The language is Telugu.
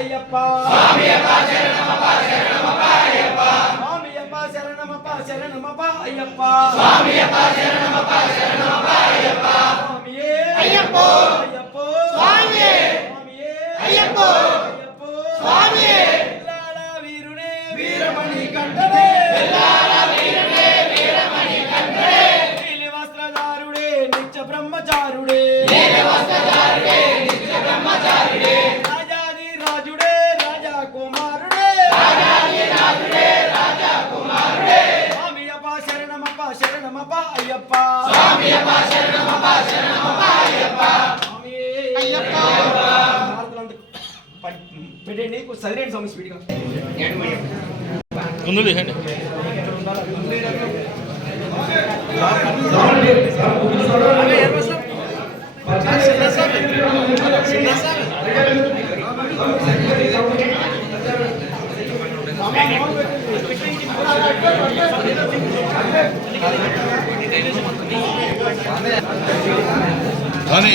అయ్యప్ప స్వామియప్ప శరణమప్ప శరణమప్ప అయ్యప్ప స్వామియప్ప శరణమప్ప శరణమప్ప అయ్యప్ప స్వామియప్ప శరణమప్ప శరణమప్ప అయ్యప్ప స్వామియే అయ్యప్ప అయ్యప్ప స్వామియే స్వామియే అయ్యప్ప అయ్యప్ప స్వామియే ఎల్లాల వీరునే వీరమణి కంఠనే ఎల్లాల వీరునే వీరమణి కంఠనే నీలి వస్త్రధారుడే నిత్య బ్రహ్మచారుడే నీలి వస్త్రధారుడే నిత్య బ్రహ్మచారుడే శరణమప్ప అయ్యప్ప స్వామియప్ప శరణమప్ప శరణమప్ప అయ్యప్ప స్వామి అయ్యప్ప పెట్టండి సైలెంట్ సాంగ్ స్పీడ్గా ముందు తీయండి కానీ